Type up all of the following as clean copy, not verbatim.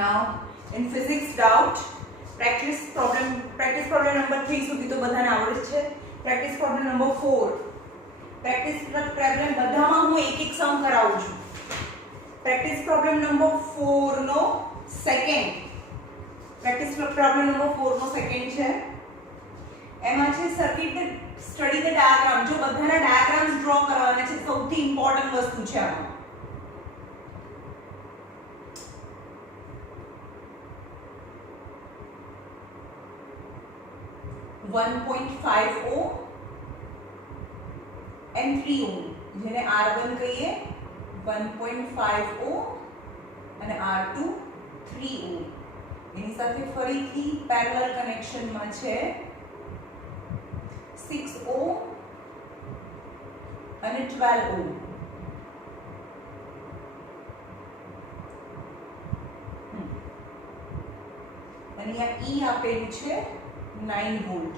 Now in physics doubt practice problem number 3 સુધી તો બધાને આવડે છે. practice problem number 4 practice problem બધામાં હું એક એક સમ કરાવું છું. practice problem number 4 નો સેકન્ડ practice problem number 4 નો સેકન્ડ છે. એમાં છે સર્કિટ સ્ટડી ધ ડાયાગ્રામ. જો બધાના ડાયાગ્રામ્સ ડ્રો કરવાના છે, સૌથી ઇમ્પોર્ટન્ટ વસ્તુ છે આમાં. 1.5 ohm and 3 ohm જેને R1 કહીએ, 1.5 ohm અને R2 3 ohm. એની સાથે ફરીથી પેરેલલ કનેક્શનમાં છે 6 ohm અને 12 ohm. અને અહીંયા E આપેલું છે 9 વોલ્ટ.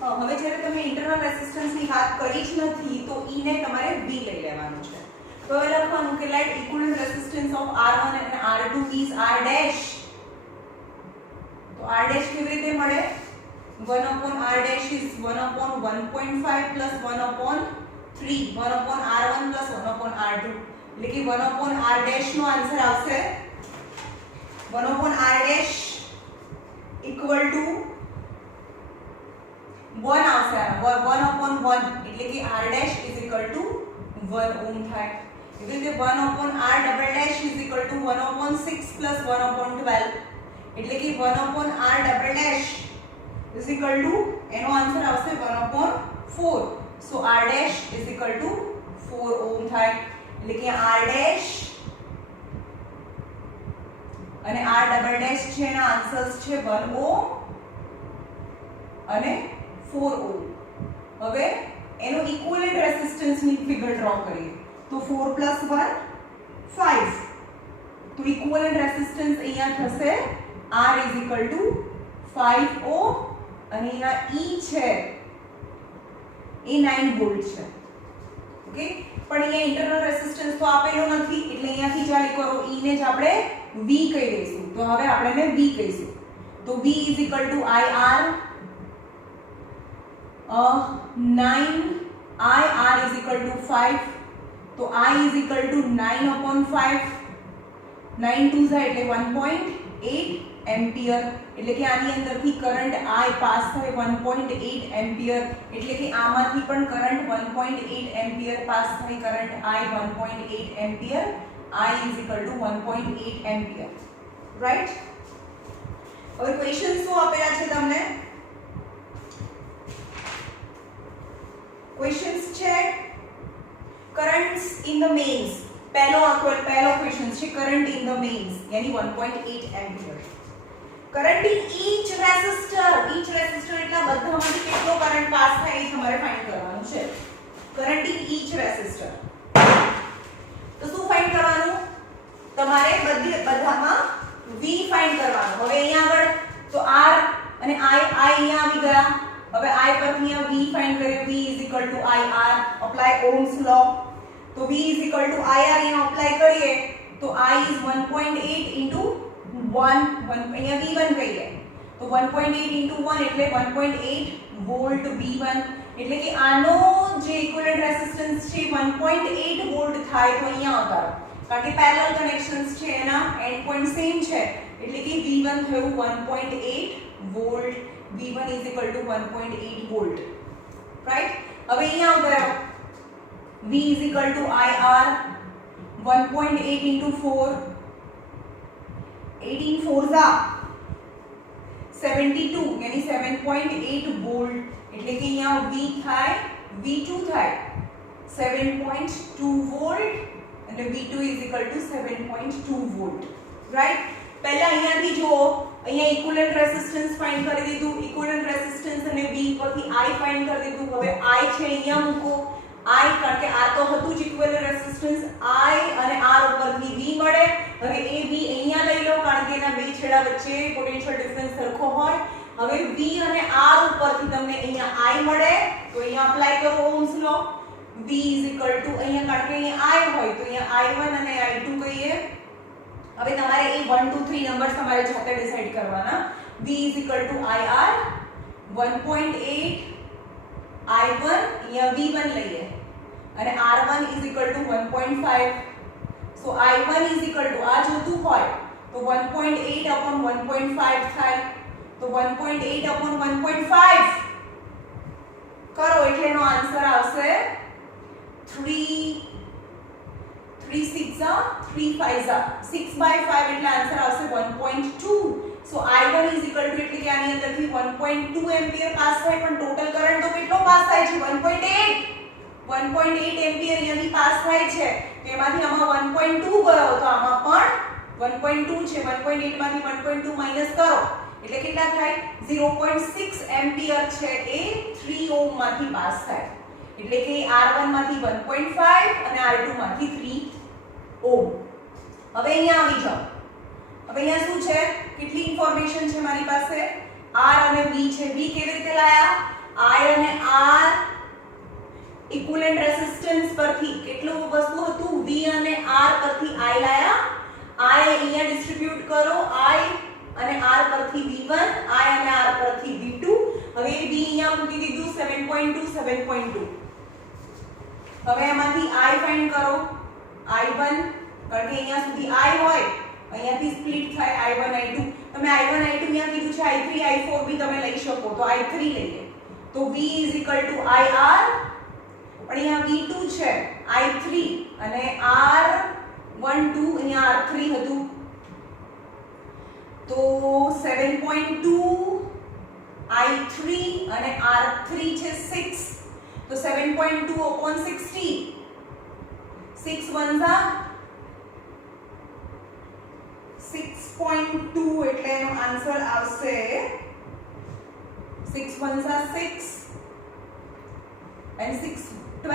હવે જ્યારે તમે ઇન્ટરનલ રેઝિસ્ટન્સ ની વાત કરી જ નથી તો E ને તમારે V લઈ લેવાનું છે. તો હવે લખવાનું કે let equivalent resistance of R1 and R2 is R dash. તો R dash કેવી રીતે મળે? 1 upon R dash is 1 upon 1.5 plus 1 upon 3, 1 upon R1 plus 1 upon R2. એટલે કે 1 upon R dash નો આન્સર આવશે 1 upon R dash equal to 1 આવશે. 1 upon 1 એટલે કે R dash is equal to 1 ohm થાય. એવી રીતે 1 upon R double dash is equal to 1 upon 6 plus 1 upon 12 એટલે કે 1 upon R double dash is equal to એનો આન્સર આવશે 1 upon 4. so R dash is equal to 4 ohm થાય. એટલે કે R dash અને R double dash છે એના આન્સર્સ છે 1 ohm અને 4 ohm. હવે એનો ઇક્વિવેલન્ટ રેઝિસ્ટન્સ ની ફિગર ડ્રો કરીએ તો 4 + 1 5. તો ઇક્વિવેલન્ટ રેઝિસ્ટન્સ અહીંયા થશે R is equal to 5 ohm અને અહીંયા E છે એ 9 વોલ્ટ છે. ઓકે, પણ અહીંયા ઇન્ટરનલ રેઝિસ્ટન્સ તો આપેલો નથી એટલે અહીંયાથી ચાલી કરો E ને જ આપણે V કહી દઈશું. તો હવે આપણે એને V કહીશું. તો V is equal to IR 9 I R is equal to 5. તો I is equal to 9 upon 5. 9 2 થાય એટલે 1.8 એમ્પિયર. એટલે કે આની અંદરથી કરંટ I પાસ થાય 1.8 એમ્પિયર. એટલે કે આમાંથી પણ કરંટ 1.8 એમ્પિયર પાસ થાય. Current I 1.8 ampere. I is equal to 1.8 ampere. Right? હવે ક્વેશ્ચન શું આપેલા છે તમને? ક્વેશ્ચન્સ છે કરન્ટ્સ ઇન ધ મેઇન્સ. પહેલો ક્વેશ્ચન છે કરંટ ઇન ધ મેઇન્સ યાની 1.8 ampere. Current in each resistor. Each resistor એટલે બધામાંથી કેટલો કરંટ પાસ થાય એ તમારે ફાઇન્ડ કરવાનું છે. Current in each resistor. તો શું ફાઇન્ડ કરવાનું? તમારે બધામાં V ફાઇન્ડ કરવાનું. હવે અહીંયા આગળ તો R અને I અહીંયા આવી ગયા. હવે I પરથી V ફાઇન્ડ કરીએ. V is equal to IR. apply Ohm's law. તો V is equal to IR અહીંયા apply કરીએ તો I is 1.8 into 1 અહીંયા V1 કહીએ તો 1.8 into 1 એટલે 1.8 વોલ્ટ V1. એટલે કે આનો જે ઇક્વિવેલન્ટ રેઝિસ્ટન્સ છે 1.8 વોલ્ટ થાય. તો અહીંયા આવતા કારણ કે પેરેલલ કનેક્શન્સ છે એના એન્ડ પોઈન્ટ સેમ છે એટલે કે V1 થયું 1.8 volt. V1 is equal to 1.8 volt. Right? હવે અહીંયા આવતા V is equal to IR 1.8 into 4 18 4s are 72 यानी 7.8 વોલ્ટ. એટલે કે અહીંયા V થાય V2 થાય 7.2 વોલ્ટ અને V2 is equal to 7.2 volt. Right? પહેલા અહીંયાથી જો અહીંયા ઇક્વિવેલન્ટ રેઝિસ્ટન્સ ફાઇન્ડ કરી દીધું. ઇક્વિવેલન્ટ રેઝિસ્ટન્સ અને V પરથી I ફાઇન્ડ કરી દીધું. હવે I છે અહીંયા મૂકો. I કારણ કે આ તો હતું જ ઇક્વિવેલન્ટ રેઝિસ્ટન્સ. I અને R ઉપરથી V મળે. હવે એ V અહીંયા લઈ લો કારણ કે એના બે છેડા વચ્ચે પોટેન્શિયલ ડિફરન્સ સરખો હોય. હવે V અને R ઉપરથી તમને અહીંયા I મળે તો અહીંયા એપ્લાય કરો Ohm's law. V is equal to અહીંયા કારણ કે અહીંયા I હોય તો અહીંયા I1 અને I2 કહીએ હવે તમારે એ 1 2 3 નંબર્સ તમારે જાતે ડિસાઈડ કરવાના. V IR 1.8 I1 અહીંયા V1 લઈએ અને R1 1.5. સો I1 આ જોતું હોય તો 1.8 upon 1.5 થાય. તો 1.8 upon 1.5 કરો એટલે એનો આન્સર આવશે 3 6 by 5 એટલે આન્સર આવશે 1.2. સો I1 એટલે કે આની અંદરથી 1.2 એમ્પિયર પાસ થાય, પણ ટોટલ કરંટ તો કેટલો પાસ થાય છે 1.8 એમ્પિયર અહીંયાથી પાસ થાય છે. તો એમાંથી આમાં 1.2 ગયો તો આમાં પણ 1.2 છે. 1.8 માંથી 1.2 માઈનસ કરો એટલે કેટલા થાય 0.6 એમ્પિયર છે એ 3 ઓહ્મ માંથી પાસ થાય. એટલે કે R1 માંથી 1.5 અને R2 માંથી 3 ઓહ્મ. હવે અહીંયા આવી જાઓ. હવે અહીંયા શું છે, કેટલી ઇન્ફોર્મેશન છે મારી પાસે, R અને V છે. V કેવી રીતે લાયા, I અને R ઇક્વિવેલન્ટ રેઝિસ્ટન્સ પરથી કેટલું વસ્તુ હતું, V અને R પરથી I લાયા. I અહીંયા ડિસ્ટ્રીબ્યુટ કરો, I અને R પરથી V1, I અને R પરથી V2. હવે V અહીંયા મૂકી દીધું 7.2. હવે આમાંથી I ફાઇન્ડ કરો, I1 કારણ કે અહીંયા સુધી I હોય, અહીંયાથી સ્પ્લિટ થાય I1 I2. તમે I1 I2 અહીંયા કીધું છે, I3 I4 બી તમે લઈ શકો, તો I3 લઈએ. તો V IR પણ અહીંયા V2 છે, I3 અને R12 અહીંયા R3 હતું. તો 7.2 I3 અને R3 છે 6. તો 7.2 upon 60. 6 ones are 6.2 એટલે એનો આન્સર આવશે 6 ones are 6 and 6 12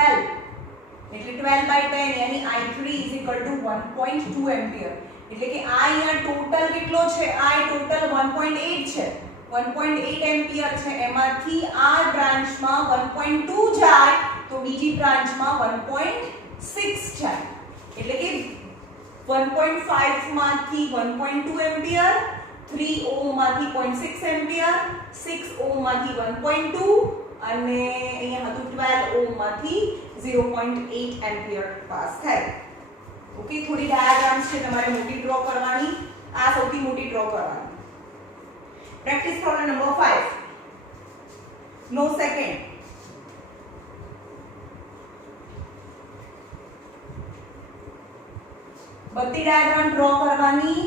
એટલે 12 by 10 यानी I3 1.2 એમ્પિયર. એટલે કે આ અહીંયા ટોટલ કેટલો છે, I ટોટલ 1.8 છે, 1.8 એમ્પિયર છે. એમાંથી આ બ્રાન્ચમાં 1.2 જાય તો બીજી બ્રાન્ચમાં 1.6 જાય. એટલે કે 1.5 માંથી 1.2 એમ્પિયર, 3 ઓહ્મ માંથી 0.6 એમ્પિયર, 6 ઓહ્મ માંથી 1.2 અને અહીંયા હતું 12 ઓહ્મ માંથી 0.8 એમ્પિયર પાસ થાય. ઓકે, થોડી ડાયાગ્રામ્સ છે તમારે મોટી ડ્રો કરવાની. આ સૌથી મોટી ડ્રો કરવાની. Practice problem number 5. નો સેકન્ડ. બધી ડાયાગ્રામ ડ્રો કરવાની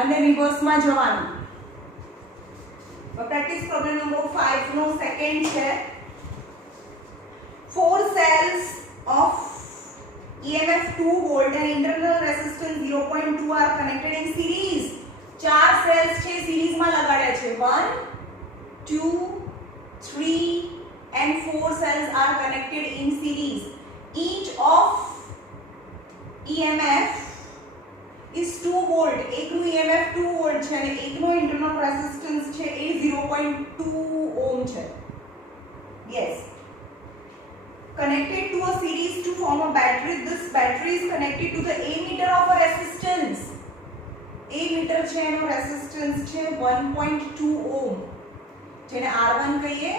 અને રિવર્સમાં જવાનું. પ્રેક્ટિસ પ્રોબ્લેમ નંબર 5 નો સેકન્ડ છે. 4 cells of EMF 2 volt and internal resistance 0.2 are connected in series. 4 cells છે series માં લગાડ્યા છે. 1 2 3 and 4 cells are connected in series. Each of EMF is 2 volt. એકનું EMF 2 volt છે અને એકનો internal resistance છે એ 0.2 ohm છે. Yes. Connected to a series to form a battery. This battery is connected to the ammeter of a resistance. Ammeter છે એનો resistance છે 1.2 ohm. જેને R1 કહીએ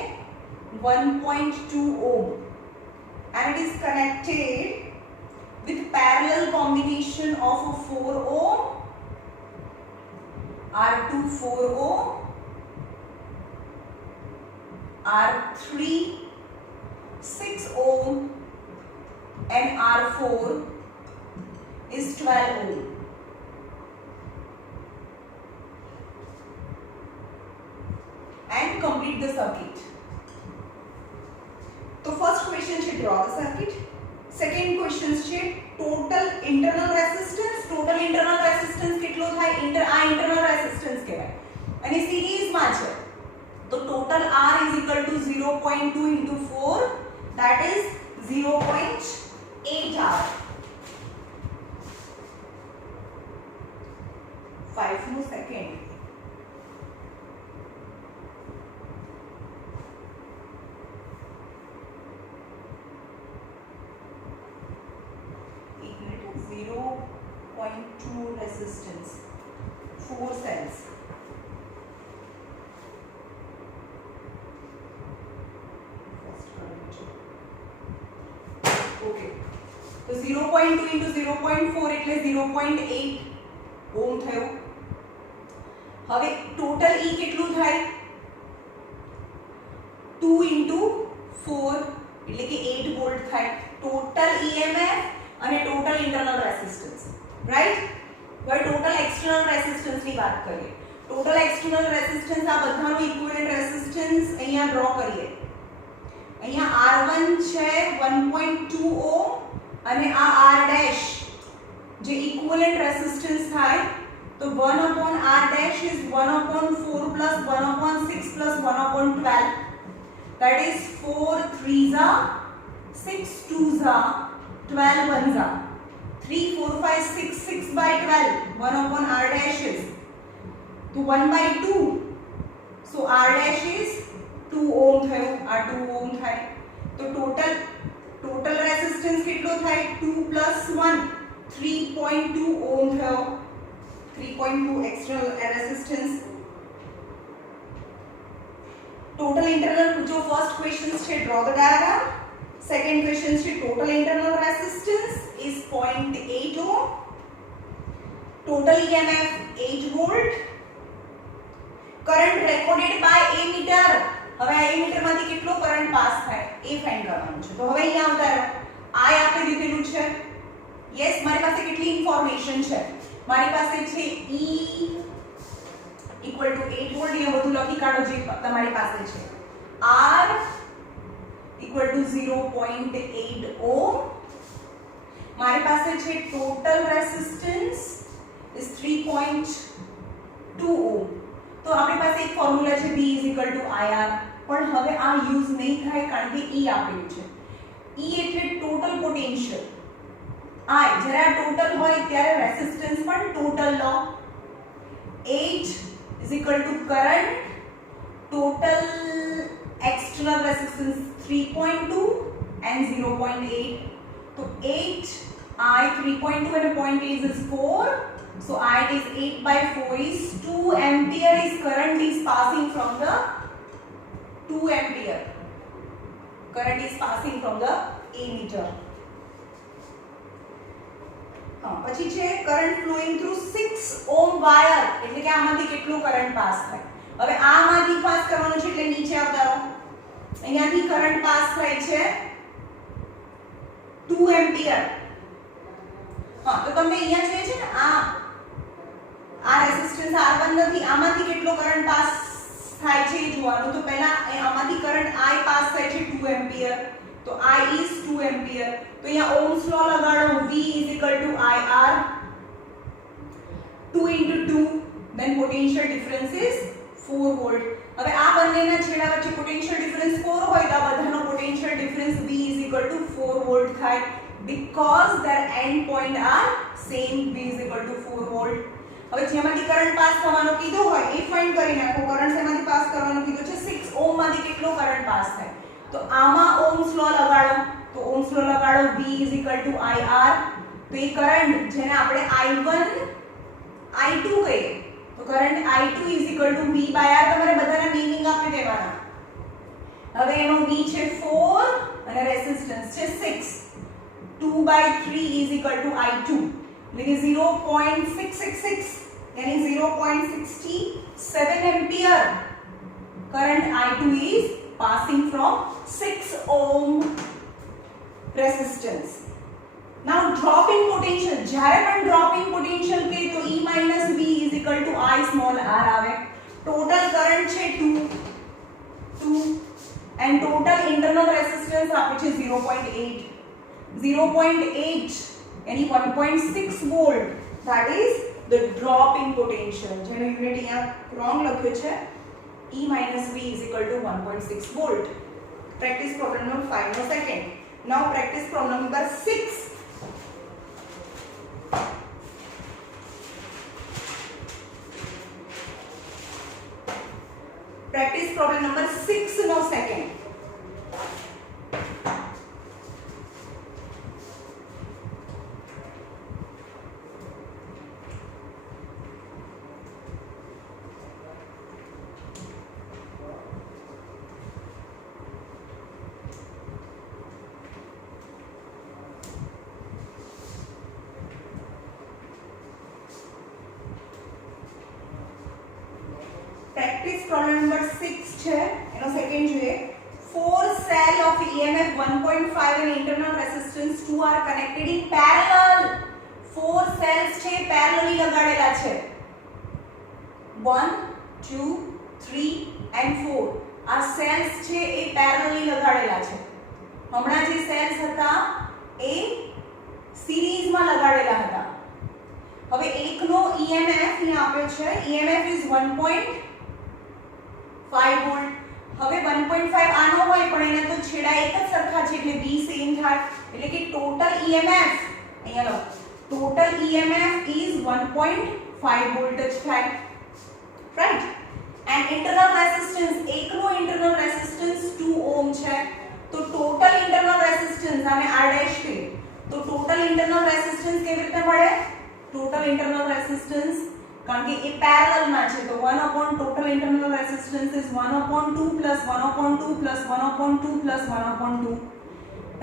1.2 ohm. And it is connected with parallel combination of a 4 ohm, R2 4 ohm, R3 6 ohm and R4 is 12 ohm. And complete the circuit. So first question છે draw the circuit. Second question છે total internal resistance. Total internal resistance કેટલો થાય, આ internal resistance કહેવાય અને series માં છે. તો total R is equal to 0.2 into 4, that is 0.8 R. 5 નું સેકન્ડ. 1.2 resistance, 4 cells. Okay, तो 0.2 into 0.4 એટલે 0.8 ઓહમ થયો. હવે ટોટલ E કેટલું થાય? 2 into 4 એટલે કે 8 વોલ્ટ થાય. ટોટલ EMF અને ટોટલ ઇન્ટરનલ રેઝિસ્ટન્સ, રાઈટ? હવે ટોટલ એક્સટર્નલ રેઝિસ્ટન્સ ની વાત કરીએ. ટોટલ એક્સટર્નલ રેઝિસ્ટન્સ આ બધાનો ઇક્વિવેલન્ટ રેઝિસ્ટન્સ અહીંયા ડ્રો કરીએ. અહીંયા R1 છે 1.2 ઓહમ અને આ R ડેશ જે ઇક્વિવેલન્ટ રેઝિસ્ટન્સ થાય તો 1 upon R dash is 1 upon 4 plus 1 upon 6 plus 1 upon 12. That is 4 3s are 6 2s are 12 1s are 3 4 5 6 6 by 12 1 upon R dash is to 1 by 2. So R dash is 2 ohm થયો. આ 2 ohm થાય તો total resistance કેટલો થાય? 2 plus 1 3.2 ohm થયો. 3.2 external resistance. Total internal, जो first question છે draw the diagram. Second question છે total internal resistance is 0.8 ohm. Total EMF 8 volt. Current recorded by ammeter. હવે આ એમીટર માંથી કેટલો કરંટ પાસ થાય એ ફાઇન્ડ કરવાનું છે. તો હવે અહીંયા આવતા રહો. I આપી દીધેલું છે. યસ, મારી પાસે કેટલી ઇન્ફોર્મેશન છે? મારી પાસે છે E equal to 8 વોલ્ટ. અહીંયા બધું લખી કાઢો જે તમારી પાસે છે. R equal to 0.8 ohm. મારી પાસે છે total resistance is 3.2 ohm. તો આપણી પાસે એક ફોર્મ્યુલા છે B is equal to IR. પણ હવે આ યુઝ નહીં થાય કારણ કે E આપેલું છે. E એટલે ટોટલ પોટેન્શિયલ. I જ્યારે આ ટોટલ હોય ત્યારે રેઝિસ્ટન્સ પણ total law. 8 is equal to current total external resistance 3.2 and 0.8. So 8 I 3.2 and 0.8 is 4. So I is 8 by 4 is 2 ampere is current is passing from the 2 ampere. Current is passing from the ammeter. પછી છે current flowing through 6 ohm wire એટલે કે આમાંથી કેટલો current pass થાય. હવે આમાંથી pass કરવાનો છે એટલે નીચે આવતા રહો. અહીંયાથી કરંટ પાસ થાય છે 2 એમ્પિયર. તો તમને અહીંયા જોઈએ છે ને આ રેઝિસ્ટન્સ R1 નથી. આમાંથી કેટલો કરંટ પાસ થાય છે એ જોવાનું. તો પહેલા આમાંથી કરંટ I પાસ થાય છે 2 એમ્પિયર. તો I is 2 ampere. तो यहाँ ohms law लगाड़ो. V is equal to IR 2 into 2. Then potential difference is 4 volt. હવે આ બંનેના છેડા વચ્ચે potential difference 4 હોય તો આ બધાનો potential difference V is equal to 4 volt થાય because their end point are same. V is equal to 4 volt. હવે જેમાંથી કરંટ પાસ થવાનો કીધો હોય એ ફાઇન્ડ કરી નાખો. કરંટ શેમાંથી પાસ કરવાનો કીધો છે 6 ઓહમ માંથી કેટલો કરંટ પાસ થાય. તો આમાં ઓહ્મ્સ લો લગાડો. તો ઓહ્મ્સ લો લગાડો. V is equal to IR. તો એ કરંટ જેને આપણે I1 I2 કહીએ તો current I2 is equal to V by R. તમારે બધાના નેમિંગ આપી દેવાના. હવે એનો V છે 4 અને રેઝિસ્ટન્સ છે 6. 2 by 3 is equal to I2 એટલે કે 0.666 यानी 0.67 ampere current I2 is passing from 6 ohm resistance. Now dropping potential, જ્યારે પણ dropping potential કે તો E minus V is equal to I small r આવે. total current છે 2 and total internal resistance આપે છે 0.8. 0.8 यानी 1.6 volt. that is the dropping potential. જેનો યુનિટ અહીંયા રોંગ લખ્યો છે. E minus V is equal to 1.6 volt. Practice problem number 5 no second. Now practice problem number 6. Practice problem number 6 no second. Problem number 6 છે એનો second જોઈએ. 4 cell of EMF 1.5 and internal resistance 2 are connected in parallel. 4 cells છે parallelly લગાડેલા છે. 1 2 3 and 4 આ cells છે એ parallelly લગાડેલા છે. હમણાં જે cells હતા એ series માં લગાડેલા હતા. હવે એકનો EMF અહીં આપ્યો છે. EMF is 1.5 volt. હવે 1.5 આનો હોય પણ એના તો છેડા એક જ સરખા છે એટલે V સેમ થાય. એટલે કે ટોટલ EMF અહીંયા લો ટોટલ EMF is 1.5 વોલ્ટ જ થાય. રાઈટ. એન્ડ ઇન્ટરનલ રેઝિસ્ટન્સ એકનો ઇન્ટરનલ રેઝિસ્ટન્સ 2 ઓહમ છે. તો ટોટલ ઇન્ટરનલ રેઝિસ્ટન્સ આને R' કહે. તો ટોટલ ઇન્ટરનલ રેઝિસ્ટન્સ કેવી રીતે મળે? ટોટલ ઇન્ટરનલ રેઝિસ્ટન્સ કારણ કે એ પેરેલલ માં છે તો 1 upon total internal resistance is 1 upon 2 plus 1 upon 2 plus 1 upon 2 plus 1 upon 2.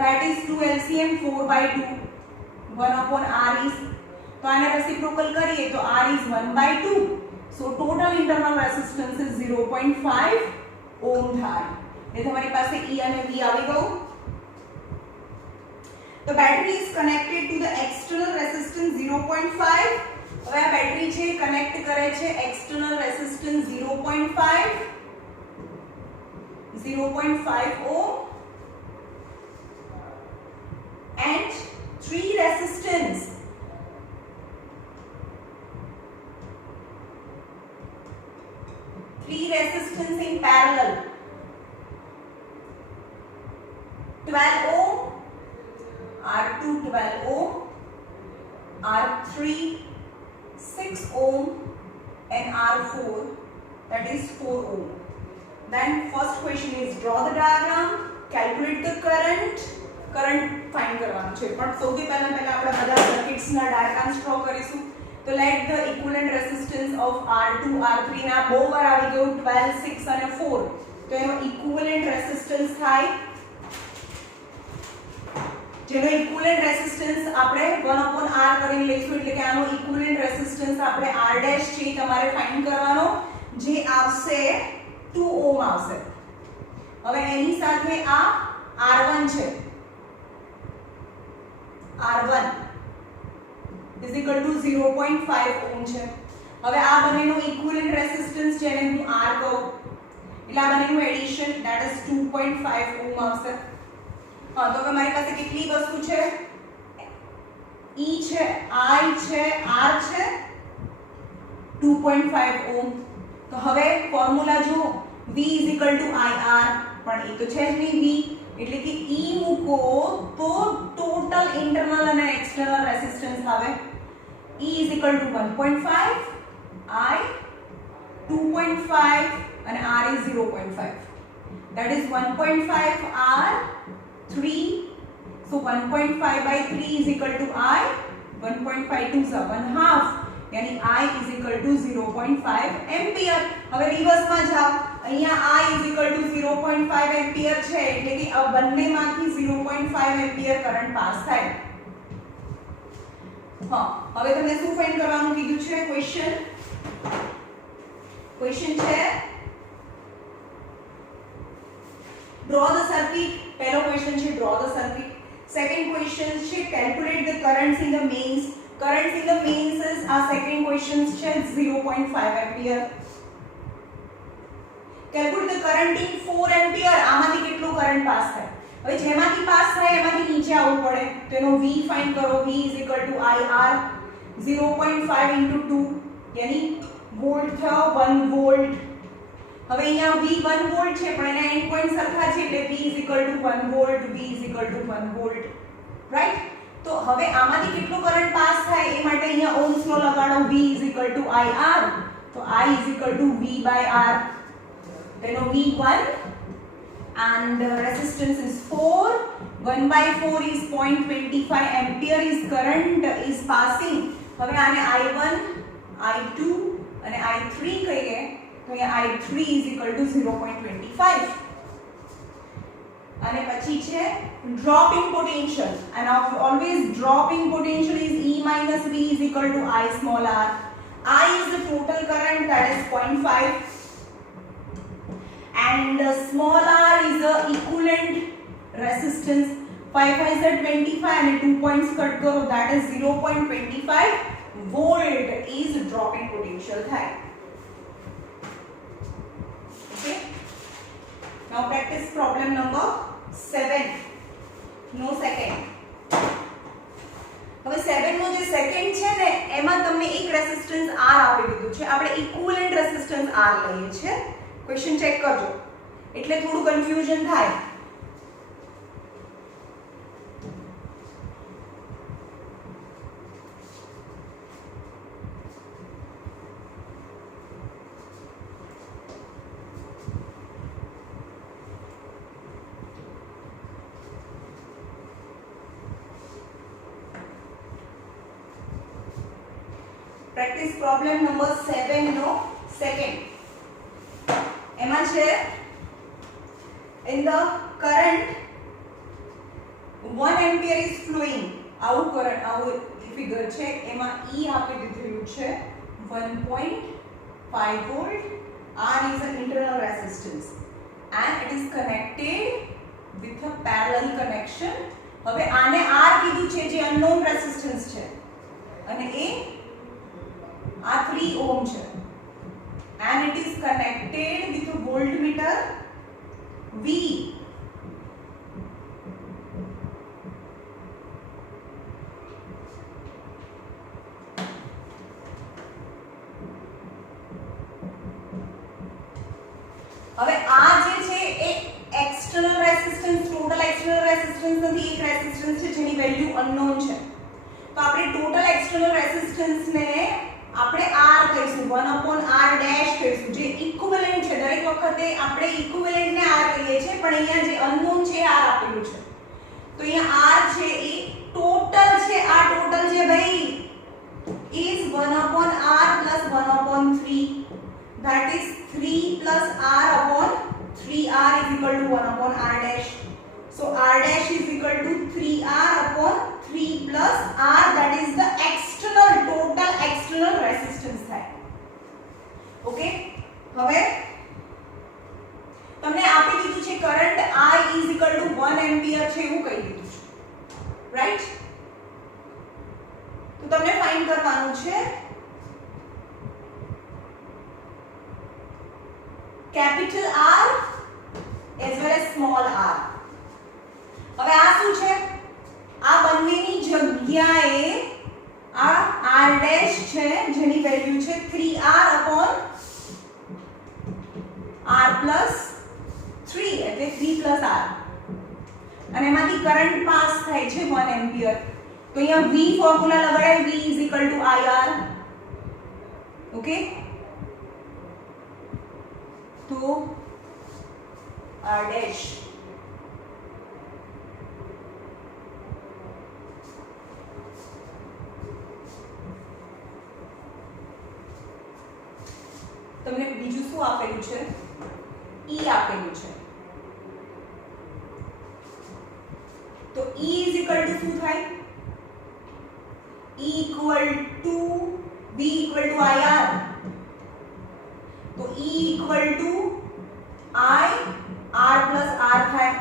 That is 2 LCM 4 by 2. 1 upon R is તો આને રેસિપ્રોકલ કરીએ તો R is 1 by 2. So total internal resistance is 0.5 ohm થાય. એ તમારી પાસે E અને V આવી ગયું. The battery is connected to the external resistance 0.5. હવે આ બેટરી છે કનેક્ટ કરે છે external resistance 0.5 ohm and 3 resistance in parallel. 12 ohm, R2 12 ohm, R3 6 ohm and R4 that is 4 ohm. Then first question is draw the diagram, calculate the current find કરવાનું છે પણ સૌથી પહેલા આપણે બધા સર્કિટ્સ ના ડાયાગ્રામ્સ ડ્રો કરીશું. તો let the equivalent resistance of R2 R3 ના બહુ વાર આવી ગયું 12 6 અને 4 તો એનો equivalent resistance થાય જેનો ઇક્વિવેલન્ટ રેઝિસ્ટન્સ આપણે 1 upon R કરીને લઈશું એટલે કે આનો ઇક્વિવેલન્ટ રેઝિસ્ટન્સ આપણે R' છે તમારે ફાઇન્ડ કરવાનો જે આવશે 2 ઓહમ આવશે. હવે એની સાથે આ R1 છે. R1 is equal to 0.5 ohm છે. હવે આ બંનેનો ઇક્વિવેલન્ટ રેઝિસ્ટન્સ જેને હું R કહું એટલે આ બંનેનું એડિશન that is 2.5 ઓહમ આવશે. हाँ तो हमारी पास कितनी वस्तु है E છે I છે R છે 2.5 ઓહમ. તો હવે ફોર્મ્યુલા જો V IR પણ એ તો છે જ નહીં V એટલે કે E મૂકો તો ટોટલ ઇન્ટરનલ અને એક્સટર્નલ રેઝિસ્ટન્સ આવે E 1.5 I 2.5 અને R is 0.5 that is 1.5 R 3 so 1.5 by 3 is equal to I 1.5 to 1 half यानी I is equal to 0.5 ampere. હવે રિવર્સ માં જાઓ અહીંયા I is equal to 0.5 ampere છે એટલે કે આ બંનેમાંથી 0.5 એમ્પિયર કરંટ પાસ થાય. હા હવે તમને શું ફાઇન્ડ કરવાનું કીધું છે ક્વેશ્ચન છે draw the circuit. पहला क्वेश्चन છે draw the circuit. Second question છે calculate the currents in the mains. Currents in the mains is our second question છે 0.5 ampere. Calculate the current in 4 ampere. આમાંથી કેટલો કરંટ પાસ થાય? હવે જેમાંથી pass થાય એમાંથી નીચે આવવું પડે તો એનો V ફાઇન્ડ કરો. V IR 0.5 into 2 यानी વોલ્ટ થયો 1 વોલ્ટ. હવે અહીંયા V 1 વોલ્ટ છે પણ એના એન્ડ પોઈન્ટ સરખા છે એટલે V 1 volt V 1 volt right. તો હવે આમાંથી કેટલો કરંટ પાસ થાય એ માટે અહીંયા ઓહ્મ્સ લો લગાડો. V IR તો I V by R તેનો V1 and resistance is 4 1 by 4 is 0.25 ampere is current is passing. હવે આને I1 I2 અને I3 કહીએ तो ये I3 is equal to 0.25 અને પછી છે dropping potential and always dropping potential is E minus V is equal to I small r. I is the total current that is 0.5 and small r is a equivalent resistance. 5 5 is 25 and 2 points cut करो, that is 0.25 volt is drop in potential થાય. Okay, now practice problem number 7. No second. હવે 7 નો જે second છે ને એમાં તમને એક resistance R આપી દીધું છે, આપણે ઇક્વિવેલન્ટ રેઝિસ્ટન્સ R લઈએ છે. ક્વેશ્ચન ચેક કરજો એટલે થોડું કન્ફ્યુઝન થાય. Practice problem number 7 નો second. એમાં છે in the current 1 ampere is flowing. આવું કરંટ આવું ફિગર છે, એમાં E આપી દીધેલું છે 1.5 volt. R is an internal resistance and it is connected with a parallel connection. હવે આને R કીધું છે જે unknown resistance છે અને એ આ 3 ohm છે and it is connected with a voltmeter V. હવે આ જે છે એ external resistance, total external resistance નથી, એક રેઝિસ્ટન્સ છે જેની વેલ્યુ અનનોન છે. તો આપણે ટોટલ એક્સટર્નલ રેઝિસ્ટન્સ ને આપણે R કહીશું, 1/R ડેશ કહીશું, જે ઇક્વિવેલન્ટ છે. દરેક વખતે આપણે ઇક્વિવેલન્ટ ને R કહીએ છીએ, પણ અહીંયા જે અનનોન છે R આપેલું છે. તો અહીંયા R છે એ ટોટલ છે, આ ટોટલ છે ભાઈ is 1/R plus 1/3, that is 3 plus R upon 3R is equal to 1/R dash. So R dash is equal to 3R upon 3 plus R, that is the external total external resistance થાય. Okay, હવે તમને આપી દીધું છે current I is equal to 1 ampere છે એવું કહી દીધું છે, રાઈટ? તો તમને ફાઇન્ડ કરવાનું છે capital R as well as small r. હવે આ શું છે? આ બંનેની જગ્યાએ આ r ડેશ છે જેની વેલ્યુ છે 3r upon r plus 3 એટલે 3 plus r અને એમાંથી કરંટ પાસ થાય છે 1 એમ્પિયર. તો અહીંયા v ફોર્મ્યુલા લગાડે, v is equal to ir. Okay, તો r dash તમને બીજું શું આપેલું છે? E આપેલું છે. તો E is equal to શું થાય? E equal to V equal to IR. તો E equal to I R plus R થાય.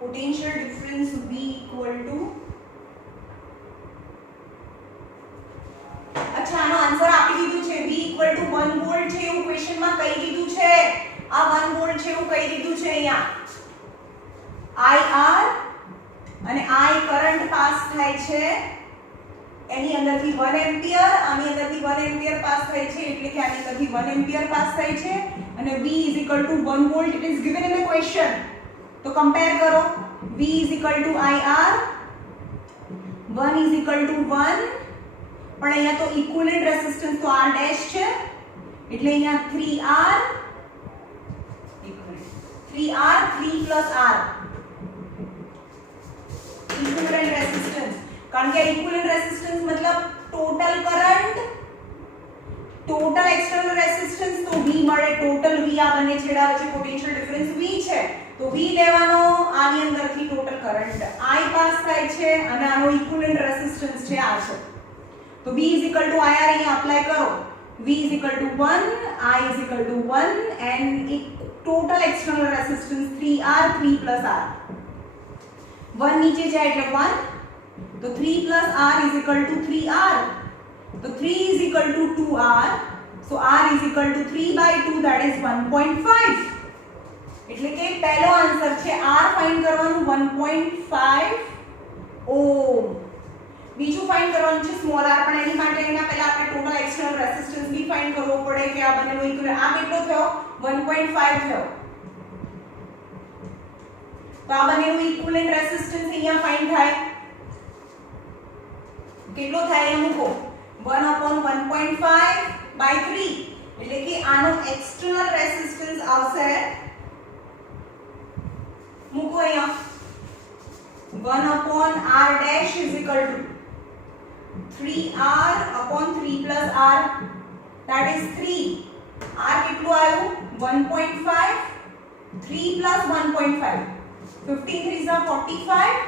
Potential difference V equal to, अच्छा આનો આન્સર આપી દીધું છે, V equal to 1 volt છે એવું ક્વેશ્ચન માં કહી દીધું છે. આ 1 volt છે એવું કહી દીધું છે અહીંયા. IR અને I કરંટ પાસ થાય છે એની અંદરથી 1 એમ્પિયર, આની અંદરથી 1 એમ્પિયર પાસ થાય છે એટલે કે આની અંદરથી 1 એમ્પિયર પાસ થાય છે અને V is equal to 1 volt. It is given in the question. તો કમ્પેર કરો, V is equal to IR, 1 is equal to 1, પણ અહીંયા તો ઇક્વિવેલન્ટ રેઝિસ્ટન્સ તો R ડેશ છે એટલે અહીંયા 3R equivalent 3R 3 plus R equivalent resistance. कारण के इक्विवेलेंट रेजिस्टेंस मतलब total current total external resistance તો V મળે, ટોટલ V આ બંને છેડા વચ્ચે પોટેન્શિયલ ડિફરન્સ V છે, તો V લેવાનો, આની અંદરથી ટોટલ કરંટ I પાસ થાય છે અને આનો ઇક્વિવેલન્ટ રેસિસ્ટન્સ છે આ છે. તો V IR અહીંયા અપ્લાય કરો. V 1, I 1 and total external resistance 3R, 3 plus R. 1 नीचे जाए એટલે 1, तो 3 plus R is equal to 3R. तो 3 is equal to 2R. So R is equal to 3 by 2, that is 1.5. એટલે કે પહેલો આન્સર છે R ફાઇન્ડ કરવાનું 1.5 ઓહમ. બીજું ફાઇન્ડ કરવાનું છે સ્મોલ r, પણ એની માટે એના પહેલા આપણે ટોટલ એક્સટર્નલ રેસિસ્ટન્સ બી ફાઇન્ડ કરવો પડે કે આ બંનેનો ઇક્વિવેલન્ટ. આ કેટલો થયો? 1.5 થયો. તો આ બંનેનો ઇક્વિવેલન્ટ રેસિસ્ટન્સ અહીંયા ફાઇન્ડ થાય. કેટલો થાય એ મૂકો. 1/1.5 by 3 એટલે કે આનો એક્સટર્નલ રેસિસ્ટન્સ આવશે, મૂકો અહીંયા, 1/r dash is equal to 3R upon 3 plus R, that is 3. R કેટલું આવ્યું? 1.5. 3 plus 1.5, 15 3s are 45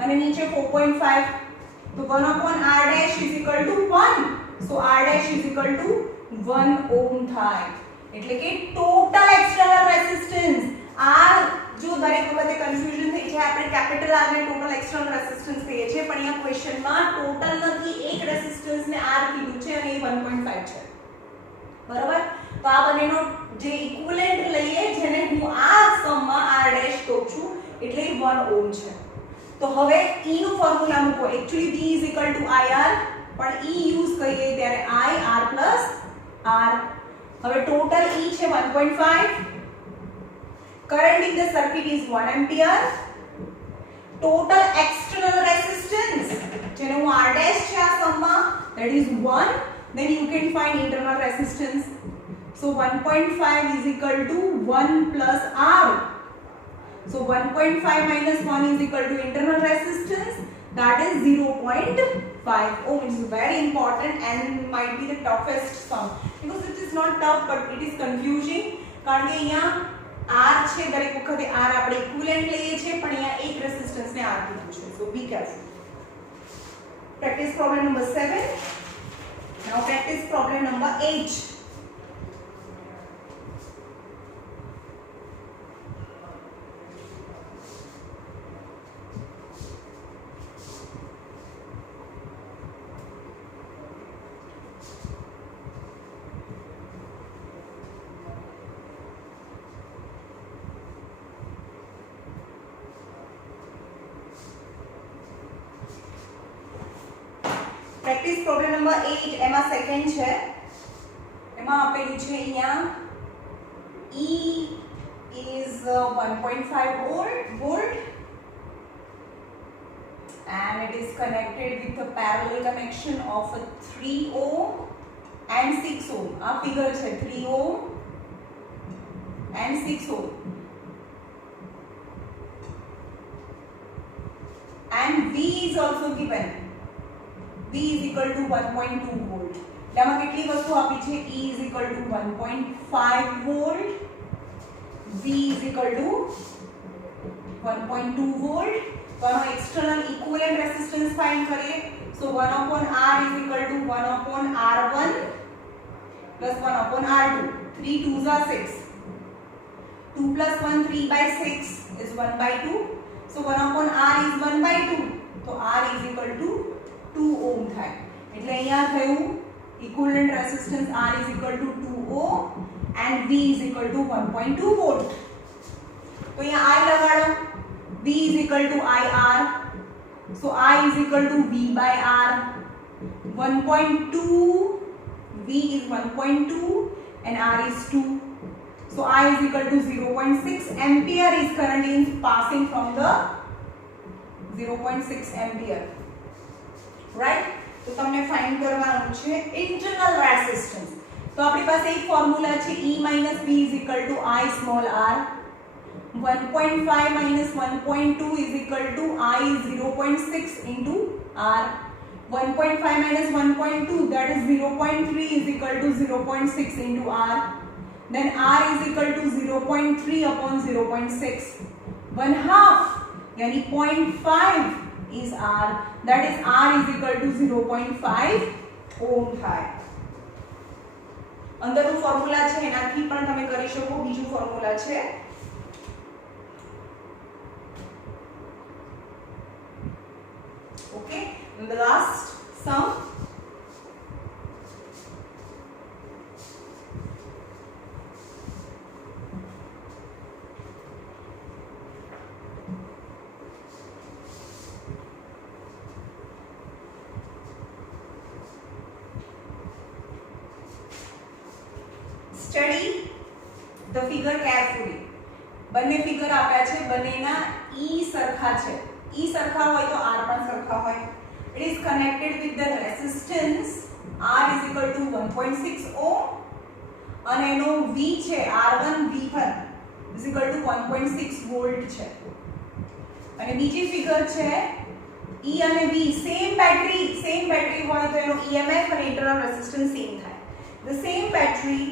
અને નીચે 4.5. તો 1/r dash is equal to 1. So R dash is equal to 1 ohm થાય. એટલે કે ટોટલ એક્સટર્નલ રેસિસ્ટન્સ R, જો દરેક વખતે કન્ફ્યુઝન થઈ છે, આપણે કેપિટલ R ને ટોટલ એક્સટર્નલ રેસિસ્ટન્સ કહીએ છીએ, પણ અહીંયા ક્વેશ્ચનમાં ટોટલ નથી, એક રેસિસ્ટન્સ ને R કીધું છે અને એ 1.5 છે, બરાબર. તો આ બંનેનો જે ઇક્વિવેલન્ટ લઈએ, જેને હું આ સમમાં R ડેશ કહું છું, એટલે 1 ઓહમ છે. તો હવે E નું ફોર્મ્યુલા મૂકો. Actually V is equal to IR, પણ E યુઝ કરીએ ત્યારે I R plus R. હવે ટોટલ E છે 1.5. Current in the circuit is 1 ampere. Total external resistance, જેને હું R dash છે આ સમમાં, that is 1. Then you can find internal resistance. So 1.5 is equal to 1 plus R. So 1.5 minus 1 is equal to internal resistance, that is 0.5 ohm. It is very important and might be the toughest sum because it is not tough but it is confusing. કારણ કે અહીંયા R છે, દરેક વખતે R આપણે equivalent લઈએ છીએ, પણ અહીંયા એક રેસિસ્ટન્સ ને R કીધું છે. So be careful. Practice problem number 7. Now practice problem number 8. Practice problem number 8 એમાં સેકન્ડ છે. એમાં આપેલું છે અહીંયા E is 1.5 volt and it is connected with a parallel connection of a 3 ohm and 6 ohm. આ figure છે 3 ohm and 6 ohm. And V is also given. V is equal to 1.2 volt. તેમાં કેટલી વસ્તુ આપી છે? E is equal to 1.5 volt, V is equal to 1.2 volt. તો આનો external equivalent resistance find કરીએ. So 1/R is equal to 1/R1 plus 1/R2. 3 2s are 6. 2 plus 1 3 by 6 is 1 by 2. So 1/R is 1 by 2. So R is equal to 2 ohm થાય. એટલે અહીંયા થયું equivalent resistance R is equal to 2 ohm and V is equal to 1.2 volt. તો અહીંયા I લગાડો. V is equal to IR. So I is equal to V by R. 1.2, V is 1.2 and R is 2. So I is equal to 0.6 ampere is currently passing from the 0.6 ampere. Right? તો તમને find કરવાનું છે internal resistance. તો આપણી પાસે એક formula છે E minus V is equal to I small r. 1.5 minus 1.2 is equal to I 0.6 into R. 1.5 minus 1.2, that is 0.3 is equal to 0.6 into r. Then r is equal to 0.3 upon 0.6. 1/2 यानी 0.5 is r. That is r is equal to 0.5 ohm થાય. અંદરનું formula છે એનાથી પણ તમે કરી શકો. બીજું ફોર્મ્યુલા છે okay, and the last sum study the figure carefully. બંને ફિગર આપ્યા છે, બંનેના e સરખા છે. e સરખા હોય તો r પણ સરખા હોય. It is connected with the resistance r is equal to 1.6 ohm અને એનો v છે r1 v1 is equal to 1.6 volt છે. અને બીજી ફિગર છે e અને v સેમ બેટરી હોય તો એનો emf અને ઇન્ટરનલ રેઝિસ્ટન્સ સેમ થાય. The same battery,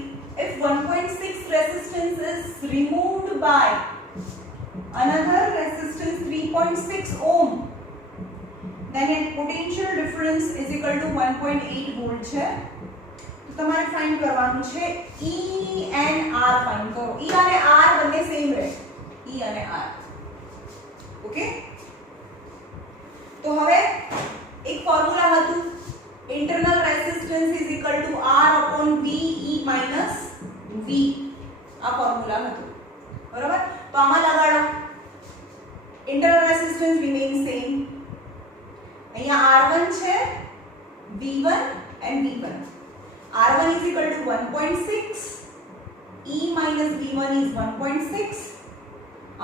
if 1.6 resistance is removed by another resistance 3.6 ohm, then its potential difference is equal to 1.8 volt છે. તો તમારે ફાઇન્ડ કરવાનું છે E and R ફાઇન્ડ કરો. E અને R બંને સેમ રહે. E અને R. ઓકે? તો હવે એક ફોર્મ્યુલા હતું internal resistance is equal to R upon V E minus V. આ ફોર્મ્યુલા હતું. બરાબર? તો આમાં લગાડો. internal resistance remains same. અહીંયા R1 છે, V1 and V1. R1 is equal to 1.6, E minus V1 is 1.6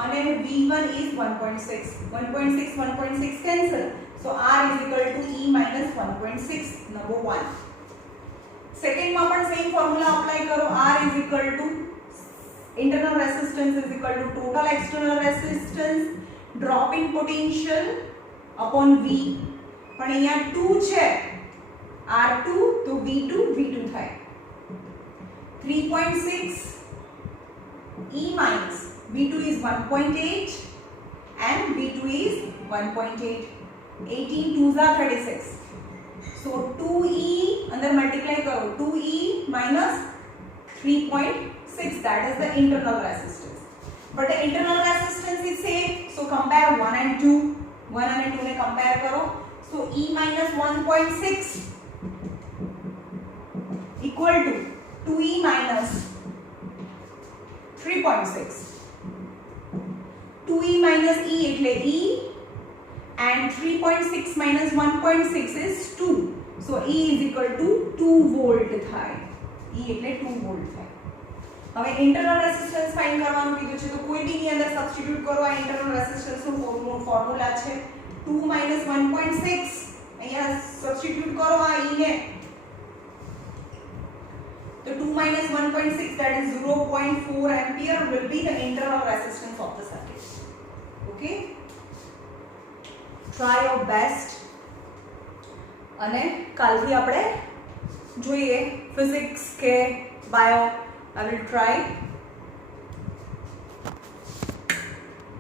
and V1 is 1.6. 1.6 cancel. So R is equal to E minus 1.6, number 1. Second માં પણ same formula apply કરો. R is equal to internal resistance is equal to total external resistance, drop in potential upon V. પણ અહીંયા 2 છે, R2 તો V2 થાય. 3.6 E minus V2 is 1.8 and V2 is 1.8. 18 2s are 36. So 2E under multiply karo. 2E minus 3.6, that is the internal resistance. But the internal resistance is same. So compare 1 and 2. 1 and 2 ne compare karo. So E minus 1.6 equal to 2E minus 3.6. 2E minus E એટલે E and 3.6 minus 1.6 is 2. So E is equal to 2 volt થાય. E એટલે 2 volt થાય. હવે internal resistance find કરવાનું કીધું છે તો કોઈ બી ની અંદર સબસ્ટિટ્યુટ કરો. આ ઇન્ટરનલ રેઝિસ્ટન્સ નું ફોર્મ્યુલા છે 2 minus 1.6. અહીંયા સબસ્ટિટ્યુટ કરો આ E ને. તો 2 minus 1.6, that is 0.4 ampere will be the internal resistance of the circuit. Okay? Try your best. અને કાલથી આપણે જોઈએ ફિઝિક્સ કે બાયો. I will try